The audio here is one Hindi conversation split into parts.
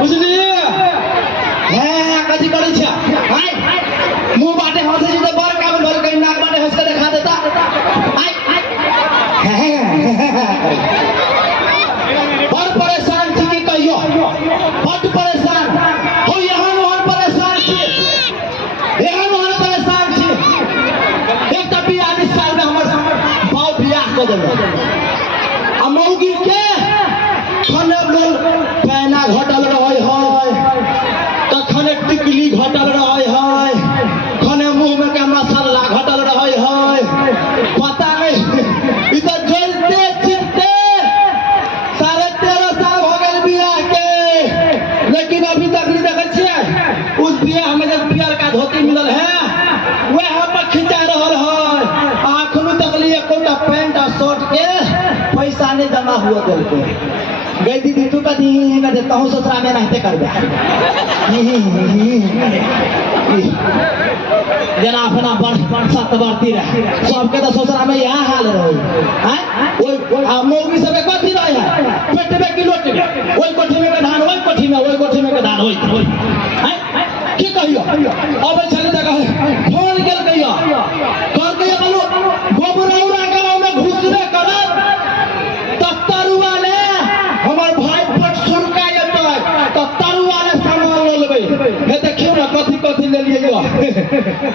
बुझलिए हैं कथी करै छै हाय मुंह बाटे हंसे छै त बर काबल भर कहीं नाक बाटे हंस के दिखा देता हाय बड़ परेशान छी की कहियो बड़ परेशान हो यहाँ वहाँ परेशान छी यहाँ वहाँ परेशान छी एक त 42 साल में हमर बाप बियाह क देलक आ मौगी के खने लोग पैना घटल रहे है खने टिकली घटल रहे है खने मुंह में के मसाला घटल रहे है पता नहीं इ तो जलते चिपते 13.5 साल हो गए बियाह के लेकिन अभी तक नहीं देखे छिए उस बियाह में जब पियर का धोती मिलल है वह पर खिंचा रहल है आखनु तक लिए कोटा पैंट और शर्ट के पैसा नहीं जमा हुआ दिल के गई दीदी तू कदी न देता हूँ ससुरा में रहते कर दे जना अपना सत बढ़ती रहे सबके तो ससुरा में यहाँ हाल रहे मौगी सब कथी रहे है पेटबे की लोटे वही कोठी में के धान वही कोठी में के धान वही की कहियो अब चले जगह फोन गेल कहियो कल कहियो बोलो गोबरौरा गांव में घुसबे करत तरुआ ने हमर भाई फट सुरका जेतै त तरुआ ने सामान ले लेबै हे देखियो ना कथी कथी ले लिए यो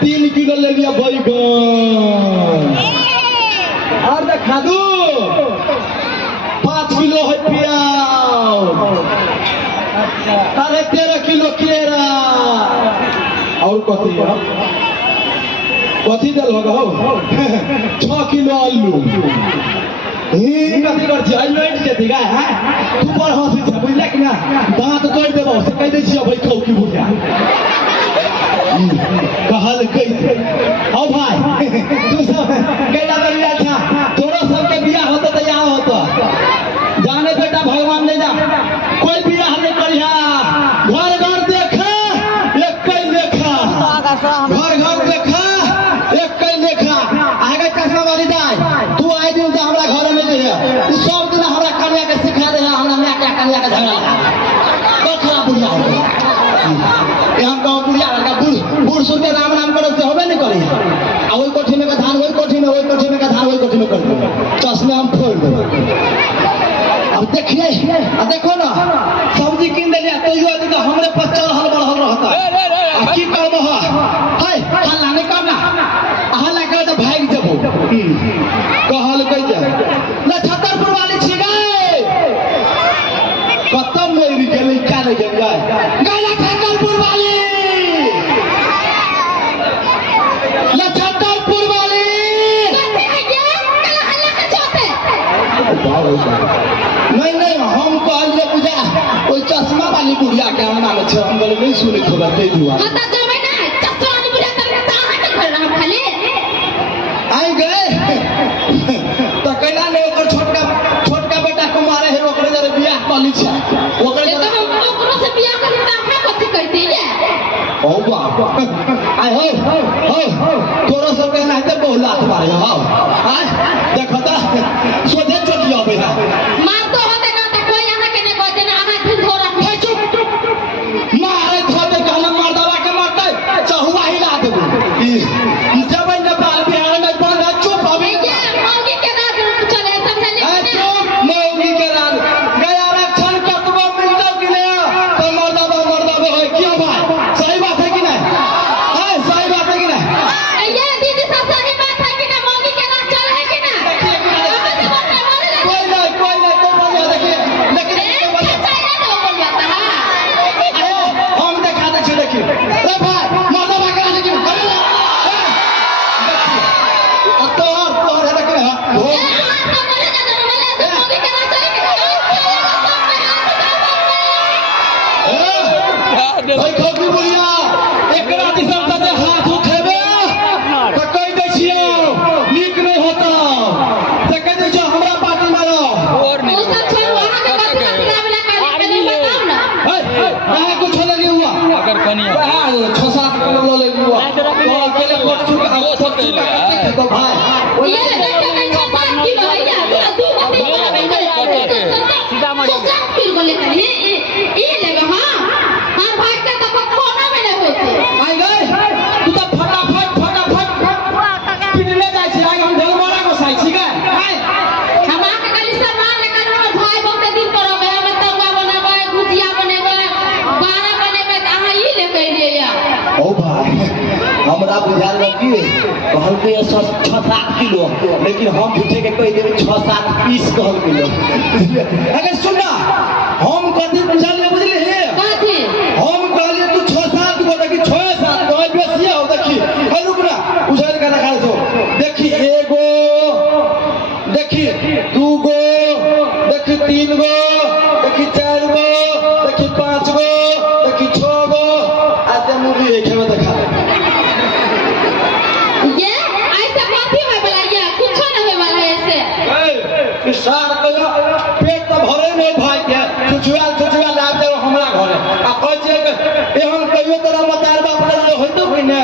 3 किलो ले लिया बैगन और देखा दू 5 किलो है प्याज 13.5 किलो केरा और कथी दल होगा 6 किलो आलू कथी कर छै लैट जेती गाय है तू पर हंसी छै बुझले कि ना दांत तोड़ देबो से कह दै छियै भाई खौ की बुझा कहल कह ओ भाई तू सब कैला करिया था तोरो सब के बियाह होता त यहाँ होता जाने बेटा भगवान ने जा कोई बियाह नहीं करिया घर घर देखे एक लेखा घर घर देखा एक लेखा आगे चश्मा वाली दाई तू आए दिन से हमरा घर में जे है सब दिन हमरा कन्या के सिखा दे हमरा मैं क्या कन्या के झगड़ा कथरा बुढ़िया हो हम गांव बुढ़िया लड़का बूढ़ सुन के राम नाम करे से होबे नहीं करे आ ओई कोठी में के धान ओई कोठी में के धान ओई कोठी में कर दे चश्मे हम फोड़ दे अब देखिए देखो ना सब्जी किन दे लिया तो यो तो हमरे पर चढ़ल बढ़ल रहता की कहब हाय हल्ला नहीं करना हल्ला करे तो भाग जबो कहल कह जाए ना छतरपुर वाली छी गए खत्म मेरी गेली क्या नहीं जम जाए गाना छतरपुर वाली ना छतरपुर वाली नहीं हम कहलिए पूजा कोई चश्मा वाली बुढ़िया के अंगना में छै हम बोले नहीं सुने खबर दे दुआ बता देबै ना चश्मा वाली बुढ़िया तब ता हाथ कर रहा खाली आई गए तो कैला ने ओकर छोटका बेटा को मारे है ओकरे जरे बियाह कली छै ओकरे तो हम ओकरो से बियाह कर त हमरा कथि करते ये ओ बाप आई हो तोरो सब के ना ते बहुलात मारे हो हां देखो त सोझे चली आबे है मार तो होते ना त कोई यहां के ने कहते ना आहा दिन थोड़ा चुप मारे थोड़े कहना मर्दावा के मारते चहुआ हिला देबो जब नेपाल बिहार में बंद है चुप अभी मौगी के राज चले समझने चुप मौगी के राज गया रक्षण कतबो मिल जाओ कि नहीं तो मर्दावा है क्यों भाई सही बात है कि नहीं है सही बात है कि नहीं ये दीदी सब सही बात है कि ना मौगी के राज चल है कि ना कोई नहीं तो बोलिए देखिए लेकिन हम दिखा दे छी देखिए ए भाई मर्दावा के राज क्यों तोहर है देखिए हो भाई खोकी बुढ़िया एक रात सब से हाथ उठेबे तो कह दे छियो नीक नहीं होता से कह दे छियो हमरा पार्टी में रहो और नहीं वो सब छोड़ वहां के बात वाला काहे बताओ ना कहां कुछ नहीं हुआ अगर कनिया 6-7 किलो ले हुआ तो अकेले कोट चुका हो सकते तो भाई ये लड़का का 5 किलो है या तू सीधा मर 7 किलो लेकर ये लेगा हां कहल के 6-7 किलो, लेकिन हम पूछे के कोई देवे 6-7 पीस कहल किलो। अगर सुनना हम कथी बुझलिए बुझली हे कथी हम कहलिए तू 6-7 गो देखी 6-7 गो बेसी हो देखी रुक ना उछल के देखा दो देखी एगो देखी 2 गो देखी 3 गो देखी 4 गो देखी 5 गो देखी 6 गो आते मूवी है खेवे देखा ये ऐसा कथी होय वाला ये कुछ न होय वाला ऐसे सार कहियो पेट तो भरे नहीं भाई के छुछुआल आब जाओ हमरा घरे आ कहै छै एहन कहियो तोरा मतार बाप ले होइतो कि ने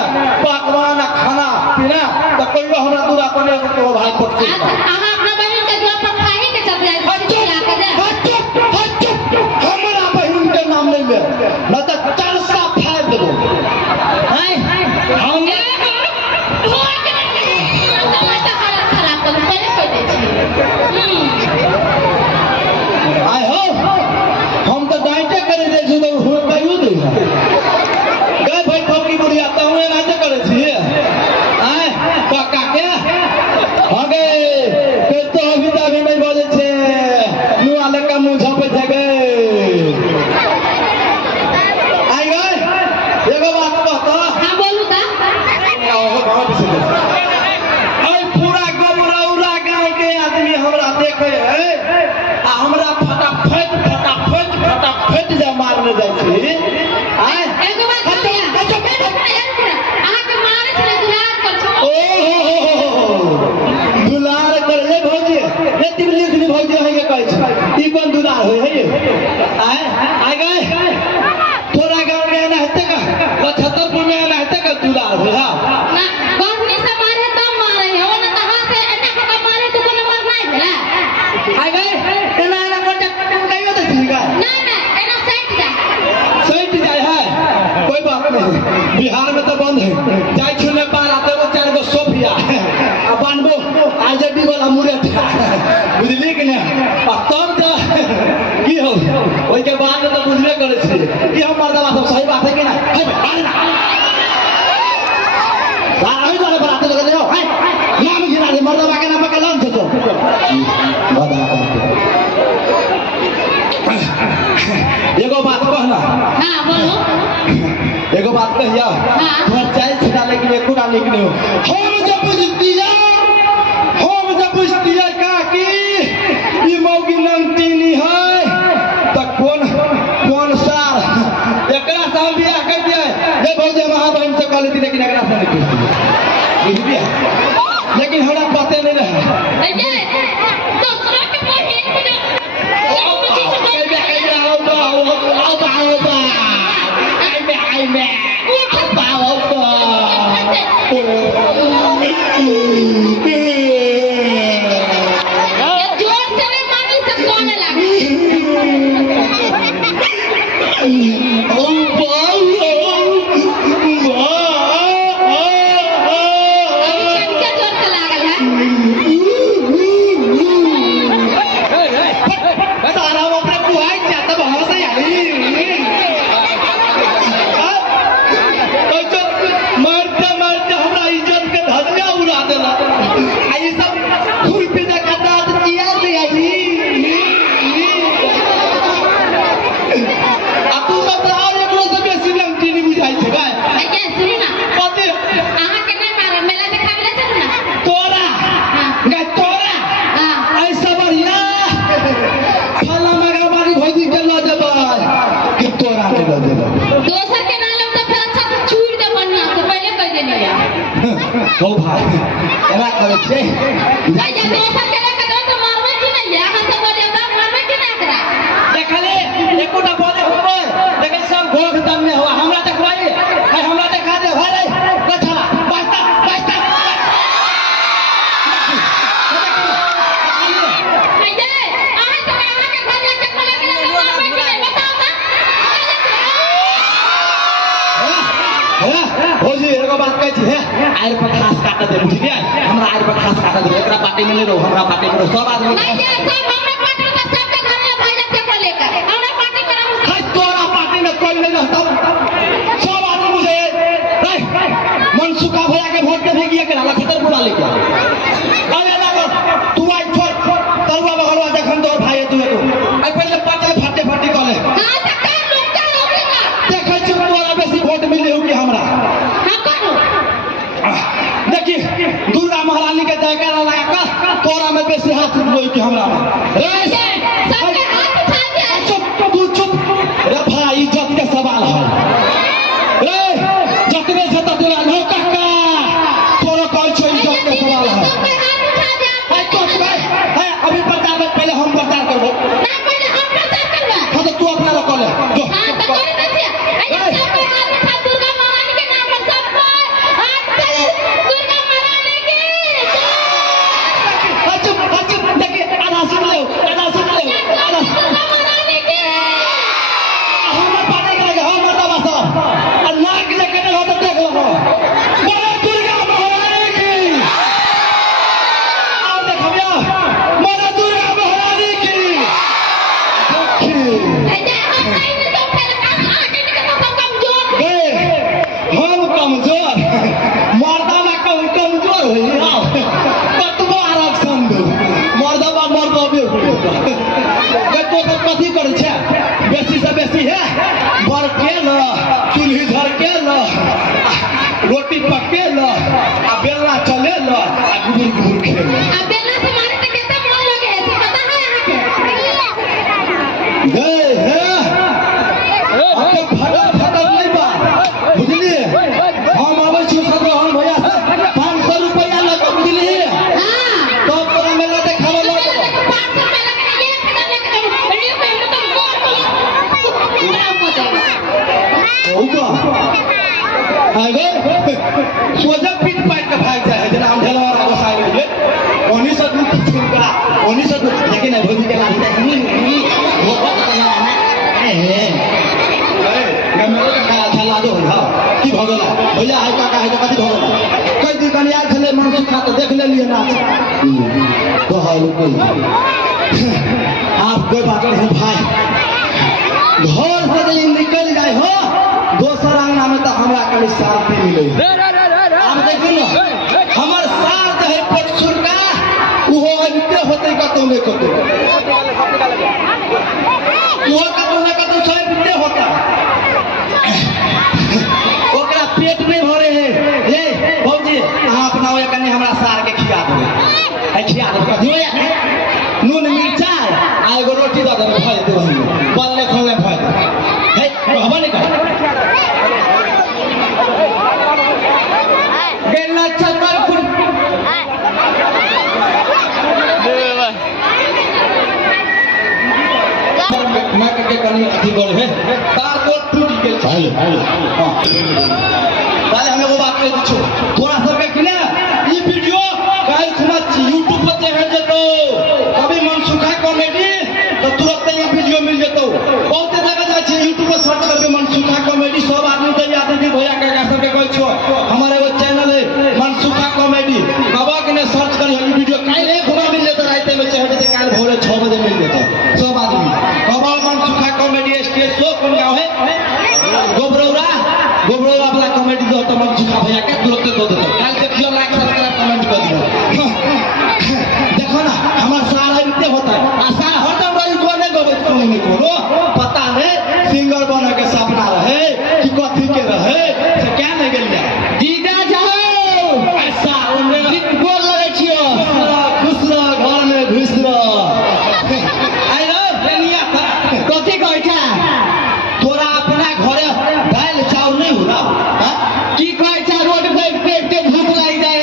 पकवान खाना पीना तो कहियो हमरा दूरा पने तो भाई पट अहाँ अपना बहिन के द्वार पर खाही के चल जाए हमरा बहिन के नाम नहीं ले न तो चरसा फाड़ देबो हैं हम आय हो हम तो डांटे करे दे छु तो हो कहियो दे गए भाई ठोकी बुढ़िया तो हम डांटे करे छी आय काका के आगे के तो अभी तक नहीं बोले छे मुंह आले का मुंह झपे जगे आई गए एगो बात कहता हां बोलू ता आई पूरा गमरौरा गांव के आदमी हमरा देखे है आ हमरा फटाफट जा मारने जाय छी आय एगो बात कहिया अहाँ के मारे छले दुलार कर छो दुलार कर ले भौजी ए तीन लिखनी भौजी है के कहै छै ई कोन दुलार होय है आय गए तोरा गांव में ना हेते का 75 में ना हेते का दुलार होय हा ना गौनी से मारे तो मारे हो ना तो हाथ से एना के मारे तो कोनो मार नहीं भेला आय गए केना ना कांटेक्ट कहियो तो ठीक है ना एना सेट जाए है कोई बात नहीं बिहार में तो बंद है जाय छु नेपाल आते वो 4 गो सोफिया आ बानबो आरजेडी वाला मुरेट बुझली कि नहीं आ तब जा की हो ओई के बाद तो बुझले करे छी कि हम मर्दवा सब सही बात है कि ना अरे ना सारा ही वाले बराते लगे हो नाम गिरा दे मर्दवा के नाम पे लान छो बता एगो बात कहना हां बोलो एगो बात कहिया तोरा चाय छिड़ा लेकिन एको ना निक नहीं हो हम जब बुझतिया का कि ई मौगी नंतीनी है त कौन साल एकरा से हम बियाह कर दिया ये भौजी महाबहन से कहली थी लेकिन एकरा से नहीं बुझलिए लेकिन हमरा पते नहीं रहे अरे दूसरा के बहिन के जोर से नहीं मानी सब सोने लगे क्या जोर से लागल है तारा अपने बुआई जाता बहुत सही आई मरते हमरा इज्जत के धनिया उड़ा देला आई सब खुरपी दे के दांत किया ले आई आ तू सब और एकरो से बेसी लंगटी नहीं बुझाई छै गाय अरे सुनी ना कते अहाँ के नहीं मारे मेला देखावे चलू ना तोरा गाय तोरा हां ऐसा बढ़िया फला मगा मारी भौजी के ल देबै कि तोरा के ल देबै दोसर के नाम तो फिर अच्छा से छूट दे बढ़िया से पहले कह देनी है हो भाई एना करे छै आजा दोसर के लेके दो तो मारवे कि नहीं है हम तो बोले तो मारवे कि नहीं करा देखले एकोटा बोले होबै लेकिन सब घोघ दम में हुआ हमरा देखबै है हमरा देखा दे भाई रे कछला बास्ता आजा आहा तो आहा के घर लेके चले गेला तो मारवे कि नहीं बताओ ना भौजी एगो बात कहै छी है आएर पर खास काट दे बुझलिए हमरा आएर पर खास काट दे एकरा पार्टी में नहीं रहो हमरा पार्टी में रहो सब आदमी नहीं ये सब हमरा पार्टी का सब के घर में भाई लगते को लेकर हमरा पार्टी करा है तोरा पार्टी में कोई नहीं रहता सब आदमी मुझे रे मनसुखा भैया के वोट के भेगिए के लेके अरे लागो तू आई छोड़ तरुआ बगलवा देखन तो भाई तू तो आई पहले पाटे फाटे फाटे कले हां त का लोग का होबे का देखै छी तोरा बेसी वोट मिले हो कि हमरा हां करू देखी दुर्गा महारानी के जयकारा लगा का तोरा में बेसी हाथ उठलो कि हमरा में रे सबके हाथ उठा दे चुप तू चुप रे भाई इज्जत के सवाल है रे जतने से ततने नो काका तोरा कौन छो इज्जत के सवाल है सबके हाथ उठा दे भाई तो है अभी प्रचार में पहले हम प्रचार करबो ना पहले हम प्रचार करबा हां तो तू अपना रोक ले जो हां त करे दे सबके हाथ उठा दुर्गा महारानी के नाम पर सबको हाथ करे दुर्गा महारानी की चुप देखिए आधा सुन ले दुर्गा महारानी की हम पाटे करेंगे हम मरदा बस अल्लाह के लेके हो तो देख लो बोले दुर्गा महारानी की आओ देखो भैया बोले दुर्गा महारानी की ऐसे हम नहीं तो पहले काम आगे निकल तो कमजोर हम कमजोर मर्दा में कमजोर हो आओ कतबो आरक्षण दो मर्दा भी तो कथी करे छे बेसी से बेसी है बर के ल चूल्ही धर के ल रोटी पके ल आ बेलना चले ल आ गुबुर खेल अब बेला से मारे तो कितना मन लगे है पता है यहाँ के गए है अते फटल नहीं बा बुझलिए हम आबै छी सदरहन भैया से 500 रुपया लग बुझलिए हां तो तोरा मेला देखावे लो 500 रुपए लगे 1000 लेके वीडियो पे मतलब पूरा हो जाएगा होगा आगे सोजा पीट पाट के भाग जाए जना हम ढेला वाला को साइड ले ओनी से तू छुपा ओनी से तू लेकिन भोजी के लाठी वो पता ना ए मेरे का खाया था लाजो हां की भगला भैया हाय काका हाय कथि भगला कई दिन कनिया खेले मन सुखा तो देख ले लिए नाच तो हाल कोई आप कोई बात नहीं भाई घर से जब निकल जाए हो दोसर अंगना में तो हमरा कभी शांति मिले आप देखिए ना हमर साथ है पटसुर का वो अनते होते कतौ नहीं कतौ वो कतौ ना कतौ सब बिते होता ओकरा पेट में भरे है ए भौजी अहाँ अपना ओए कनी हमरा सार के खिया देबै है खिया देबै कथि होया नून मिर्चाई आ एगो रोटी दे देबै भाई दे वही बल्ले खोले भाई हे हवा नहीं कर गेला छतर फुट मैं के कनी अथी करे है तार तो टूट गेल हां पहले हम एगो बात कह दी छो तोरा सब के कि ना ई वीडियो काल खुना YouTube पर देख जेतो कभी मन सुखा कॉमेडी तो तुरंत ये वीडियो मिल जेतो बहुत जगह जाय छै YouTube पर सर्च करके मन सुखा कॉमेडी सब आदमी तो याद दे भैया काका सब के कहै छो हमारे एगो चैनल है मन सुखा कॉमेडी कबा के ने सर्च कर ये वीडियो काल एक घुमा मिल जेतो रात में चाहे तो काल भोरे 6 बजे मिल जेतो सब आदमी कबा मन सुखा कॉमेडी स्टेज शो कौन गाँव है गोबरौरा वाला कॉमेडी दो तो मन सुखा भैया के तुरंत दो दो काल देखियो लाइक सब्सक्राइब कमेंट कर दियो देखो ना हमार सारा इतने होता है आशा हटम रही कोने गोबे कोने नहीं कोनो पता नहीं सिंगर बने के सपना रहे कि कथी के रहे से क्या नहीं गेलिया जीजा जाओ ऐसा उन्हें बोल लगे छियो खुश रह घर में घुस रह आई रे दुनिया कथी कहै छै तोरा अपना घरे दाल चाउर नहीं होला की कहै छै रोड पे पेट के भूख लागि जाय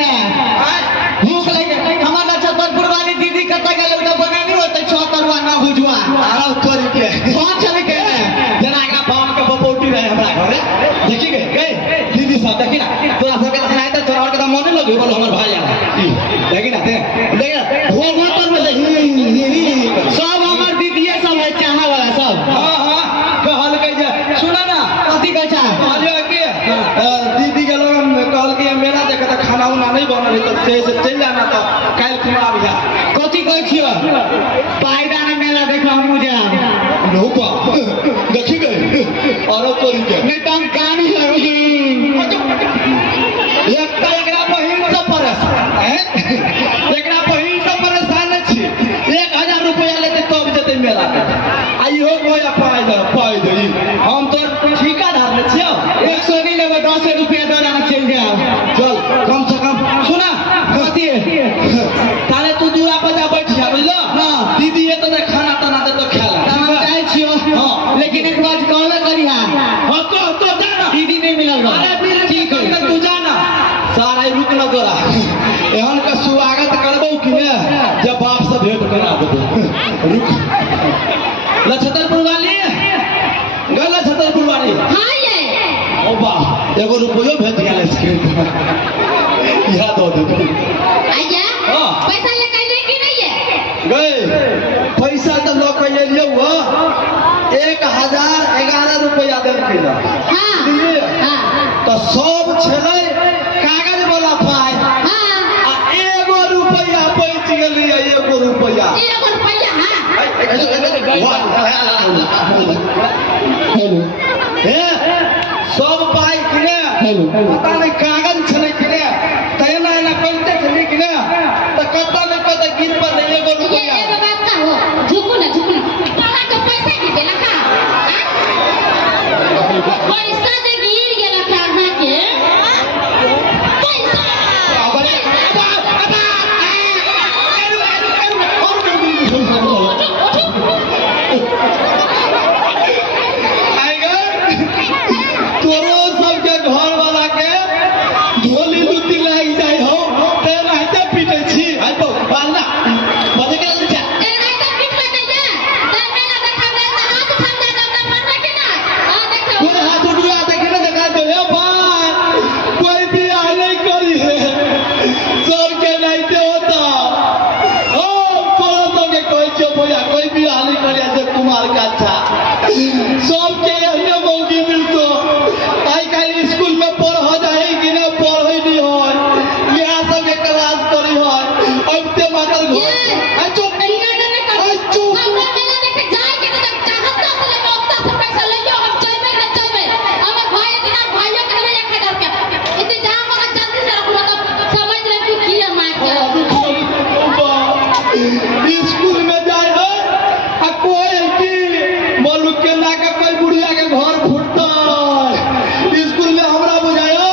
भूख लागि हमरा छतरपुर वाली दीदी कतऽ गेल ओटा बनानी होतै छतरवा ना भुजवा आरो कर के कौन चले के जना का बाप के बपोटी रहे हमरा घरे देखी गए दीदी सब देखी ना तोरा सब के खाना है तोरा के मन लगे बोल हमर भाई आ देखी ना देखी ना वो मोटर में सब हमर दीदीए सब है चाहा वाला सब हां कहल के जे सुना ना कथी कहै छै कहलियो कि दीदी के लोग कहल के मेरा देख त खाना उना नहीं बनल है तो से चल जाना तो काल खुना आबिया कथी कहै छियो पायदा ने मेला देखो हम मुझे नोपा देखी गए और तोरी के नहीं तो हम कानी लगी एकटा एकरा बहिन से परस है की हाँ ये ओ वाह एगो रुपयो भेज गेल स्क्रीन याद हो दे आया हाँ। पैसा लेके ले कि नहीं है गए पैसा तो लो के लिए हुआ 1011 रुपया देल के हाँ दिए हाँ तो सब छले कागज वाला पाए हाँ आ एगो रुपया बच गेलिए एगो रुपया एगो रुपया हाँ हे सब पाई किने पता नहीं कागज छले किने तैना एना करते छले किने तो कत्ता में कत गीत पर नहीं एगो ये रुपया एगो बात का हो झुकू ना तारा के पैसा की देला का पैसा जे गिर गेला का अहाँ के पैसा तोरो सबके घर वाला के ढोली लुटी लाग जाय हो ते रहते पीटे छी आइ तो बालना बजे के लुटा ए तो पीट पट जा तने ना देखा दे हाथ थाम जा त मरना कि ना हां देखो कोई हाथ उठा देखे ना देखा दो ए भाई कोई भी आले करी है सबके रहते होता ओ तोरो सबके कोई छो भैया कोई भी आले करी से कुमार का अच्छा सबके एहने मौकी मिलतो आई काल स्कूल में पढ़ जाए कि ना पढ़े नहीं हो यहाँ सबके क्लास करी हो अब ते मातर घर आ चुप इना ने कर आ चुप हमरा मेला देखे जाए के तो चाहत से ले मौका से पैसा ले लो हम चलबे ना चलबे हमें भाई दिना भाइयों के हमें 1000 के इतने जा वहां जल्दी से रखो तो समझ ले तू की है मार के स्कूल में जाए हो आ कोई की बोलू के ना के कोई बुढ़िया के घर फुटता स्कूल में हमरा बुझायो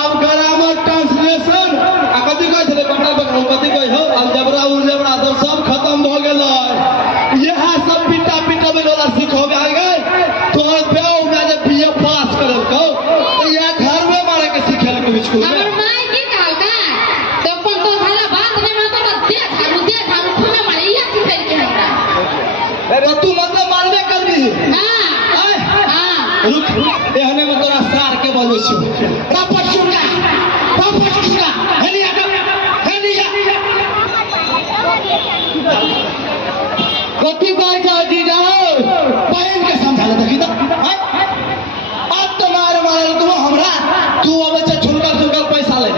अब ग्रामर ट्रांसलेशन आ कथि कहै छले कपड़ा बकरो कथि कहै हो अलजबरा उलजबरा सब खत्म भ गेलै यह सब पिटा पिटबै वाला सिखोबे आ गए तोहर बेओ में जे बीए पास करल को तो यह घर में मारे के सिखेल के स्कूल में हमर माय की कहल का तो अपन तो भला बात नहीं मानतो तो दे झाड़ू फूले मारे ये सिखाई के हमरा तो तू मतलब मानबे करबी हां हां रुक एहने में तोरा सार के बजै छी पापा चुका हेलिया कथी कहै छ जीजा बहन के समझा ले देखी तो अब तो मारे तू हमरा तू अब से छुनकर पैसा ले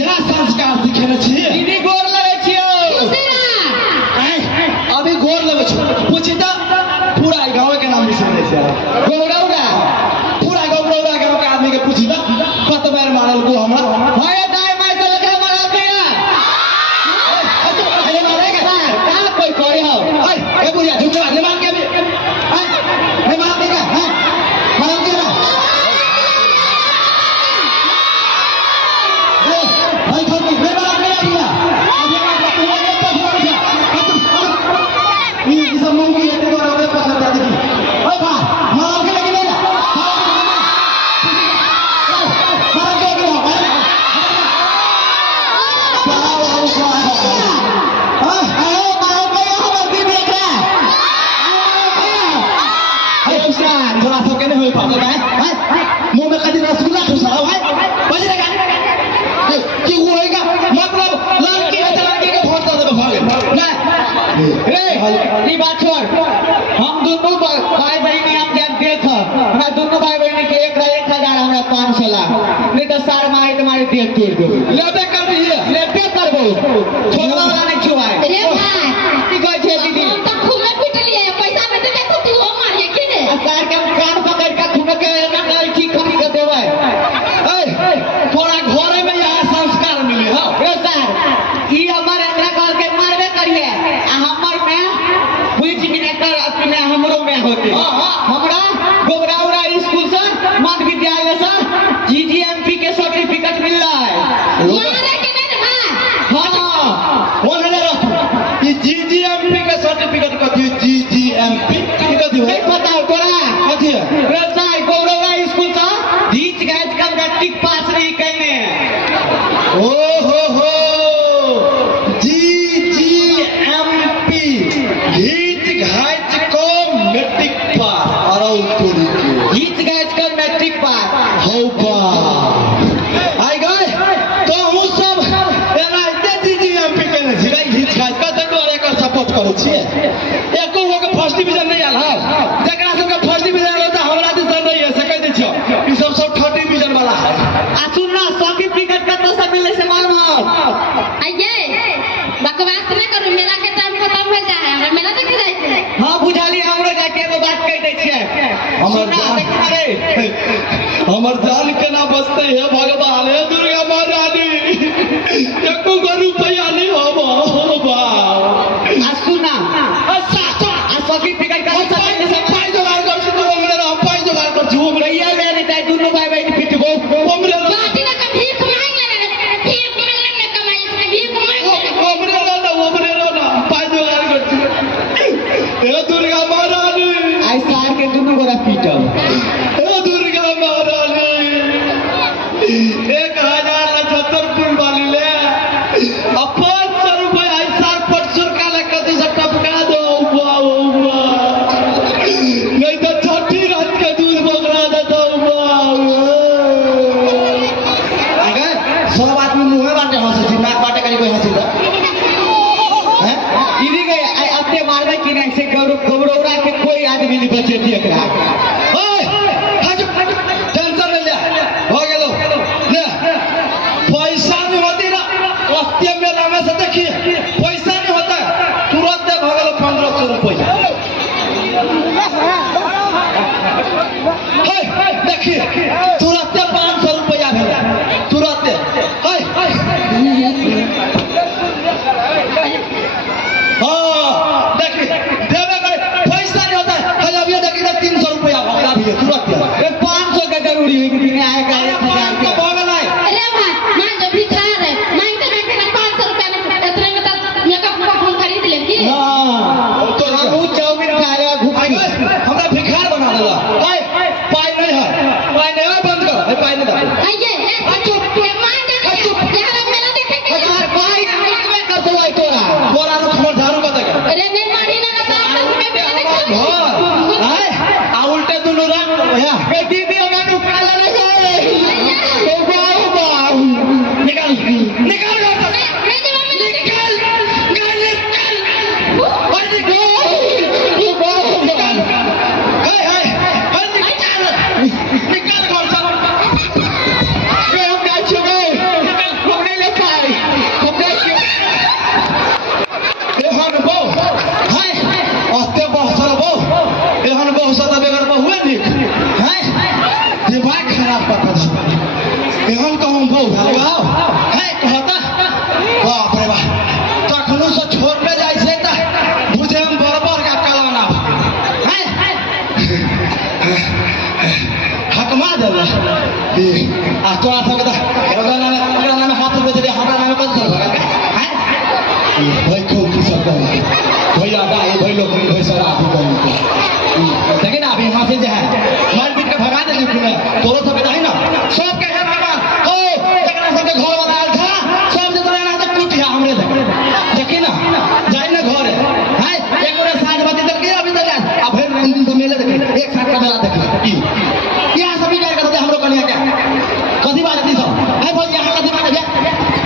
यह संस्कार सिखेने छी दीदी गोर लगे छियो अभी गोर लगे छी पूछी तो पूरा गांव के नाम बिसर दे छै गौरौरा पूरा गौरौरा गांव के आदमी के पूछी तो कत बार मारल को हमरा भाई दाई माय से लेके मारल कया अरे मारेगा का कोई करे हो ए बुढ़िया झुक जा मार के भी ए मार देगा हां मारल के ना ए भाई छोड़ दे मार के दिया अभी मार तू ये तो छोड़ जा ये सब मूवी है तो अपने पकड़ जा देखी ओए भाई मार के लगी ना मार के गिरा थोड़ा सा कहने हुए पागल है मुंह में कभी रसगुल्ला ठुसा है बज रहेगा कि वो होएगा मतलब लड़की है तो लड़की के वोट दे भागे ना रे ये बात छोड़ हम दोनों भाई बहन हम जब देख हमरा दोनों भाई बहन के 1000 हमरा 500 लाख नहीं तो सार मारे तुम्हारे देख तोड़ दो लेबे कर रही लेबे करबो छोड़वा वाला नहीं छुआए रे भाई की कहै छै दीदी हम तो खूब में पिट लिए पैसा में देबे तो तू हो मारिए कि ने सार के कान पकड़ के खूब के ना की खरी के देबै ए थोड़ा घरे में यह संस्कार मिले हो ए सर ई हमर एकरा कहल के मारबे करिए आ हमर में बुझ कि ने कर अपने हमरो में होते हमरा गोगराउरा स्कूल से मध्य विद्यालय से जीजीएमपी के सर्टिफिकेट मिल रहा है मारे के नहीं हां हां बोलने रखो ये जीजीएमपी के सर्टिफिकेट कथि जीजीएमपी की कथि है पता हो तोरा कथि है रे साई गौरवा स्कूल से जीत गए कम मैट्रिक पास नहीं करने ओ हो जीजीएमपी घीच घाच को मैट्रिक पास और तोरी के घीच गैस कर मैट्रिक पास हो बा आई गए तो हम सब एना इते दीदी हम पे केने छी भाई घिच खास का तो एकर सपोर्ट करै छियै एको गो के फर्स्ट डिवीजन नहीं आल है जकरा सब के फर्स्ट डिवीजन आल त हमरा दिस नहीं है से कह दै छियो ई सब थर्ड डिवीजन वाला है आ सुन ना सर्टिफिकेट कत से मिले से मालूम है आइए बकवास न करू मेला के टाइम खत्म हो जाए हमरा मेला देखे जाए छै हां बुझाली हमरो जाके एगो बात कह दै छियै हमर जान केना बचते है भगवान हे दुर्गा महारानी एको गो रुपया नहीं होबो बा आ सुना अच्छा आ सर्टिफिकेट कत से मिले से पाई जोगाड़ कर छी तो हमरे हम पाई जोगाड़ कर छी हमरे भैया ले नहीं दोनों भाई बहन पिटबो हमरे बाटी ना का भीख मांग ले भीख मांग ले कमाई से भीख मांग ले हमरे ना पाई जोगाड़ कर छी हे दुर्गा महारानी आई सार के दोनों गोरा पीटब हे दुर्गा महारानी 1075 वाली ले अब 500 रुपया ऐसा परसों का लेकर दे से टपका दो वाह नहीं तो छठी रात के दूध बगड़ा देता अगर सब आदमी मुंह बाटे हंसे छी नाक बाटे करी कोई हंसी दा हैं इनी गए आई अपने मारबे कि नहीं से गौरवरा के कोई आदमी नहीं बचे थी एकरा ओए हट टेंशन ले हो गेलो ले पैसा नहीं होती ना रस्ते मेला में से देखिए पैसा नहीं होता तुरंत दे भगल 1500 रुपया है देखिए तुरंत 500 रुपया भेला तुरंत है हाँ देखिए देवे गए पैसा नहीं होता है अब ये देखिए 300 रुपया भगला भी है तुरंत ये 500 का जरूरी है कि नहीं आएगा 1000 का भगल है अरे भाई मां जो भिखार है मांगते मांगते ना 500 रुपया में इतने में तो मेकअप का फोन खरीद ले की हां तो हम चाउमीन खाएगा घूमेंगे हमरा भिखार बना देला पाई नहीं है बंद कर पाई नहीं दे आइए मान जा यार मेला देखे के हजार भाई कर दो आई तोरा बोरा नु खबर झाड़ू का देगा अरे नहीं मारी ना तो आप में मेला देखे हां हाय आ उल्टे दुनु रंग भैया ए दीदी हमें तो काला नहीं जाए ओ बाऊ निकाल निकाल मैं जब में निकाल भाई ओ बाऊ निकाल हाय निकाल घर से हम क्या छुए हमने ले पाई हमने एहन बो हाय अते बहसल बो एहन बहसल बेगर बहुए नी हाय दिमाग खराब पकड़ एहन कहूं बो वाओ हाय कहता बाप रे बाप तखनो से छोड़ने जाय छै त बुझे हम बराबर का कलाना हाय हकमा देला आ तोरा सब का रगना में हाथ दे दे हमरा नाम कौन चल रहा है भाई को की सब भैया दाई भाई लोग भाई सारा आदमी को देखिए ना अभी यहाँ से जो है मार पीट के भगा देंगे कि तोरो सब बताई ना सब के है भगवान ओ जकरा सब के घर बताल था सब जे तोरा ना तो टूटिया हमरे देखिए ना जाई ना घर है एक और साथ बात देखिए अभी तक अब फिर दिन तो मेले देखिए एक साथ का मेला देखिए क्या सभी क्या करते हमरो कन्या क्या कथी बात है सब है भाई यहाँ कथी बात है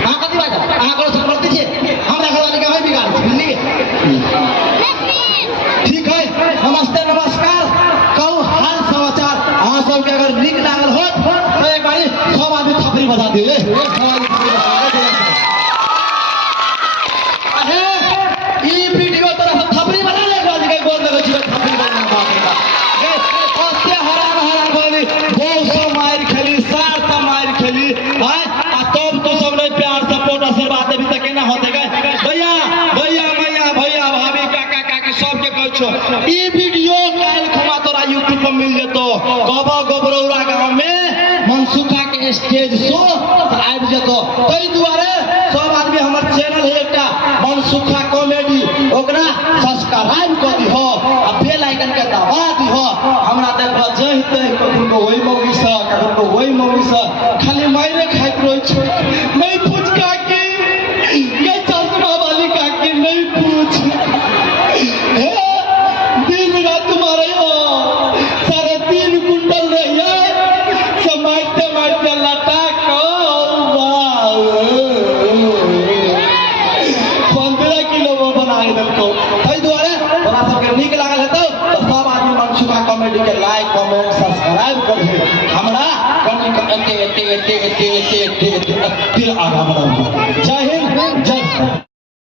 हां कथी बात है हां करो सब करते छे हमरा घर वाले के होय बिगाड़ बुझली ठीक है नमस्ते नमस्कार कहू हाल समाचार अहाँ सबके अगर नीक लागल होत तो एक बारी सब आदमी थपड़ी बजा दियो अरे ई वीडियो तरह थपड़ी बना ले गाज के गोल लगे छी थपड़ी बना बात है ओसे हरान बोली बहुत सब मार खेली सार सब मार खेली हां आ तब तो सब नहीं प्यार सपोर्ट आशीर्वाद देबी त केना होते गए भैया भैया मैया भैया भाभी काका काकी सबके कहै छो ई वीडियो काल खमा तोरा YouTube पर मिल जेतो गबा गोबरौरा गांव में मनसुखा के स्टेज शो आबि जेतो तै दुआरे सब आदमी हमर चैनल है एकटा मनसुखा कॉमेडी ओकरा सब्सक्राइब कर दिहो आ बेल आइकन के दबा दिहो हमरा देखबा जहि तहि कखनो ओइ मौगी स कखनो ओइ मौगी स खाली माइरे खाइत रहै छै नहीं पूछ काकी के चश्मा वाली काकी नहीं पूछ दिन रात तुम्हारे 3.5 कुंटल रही नीक लागल हेतौ तो सब आदमी मनसुखा कॉमेडी के लाइक कमेंट सब्सक्राइब कर दे हमरा कनी एते आगा बढ़ल जय हिंद जय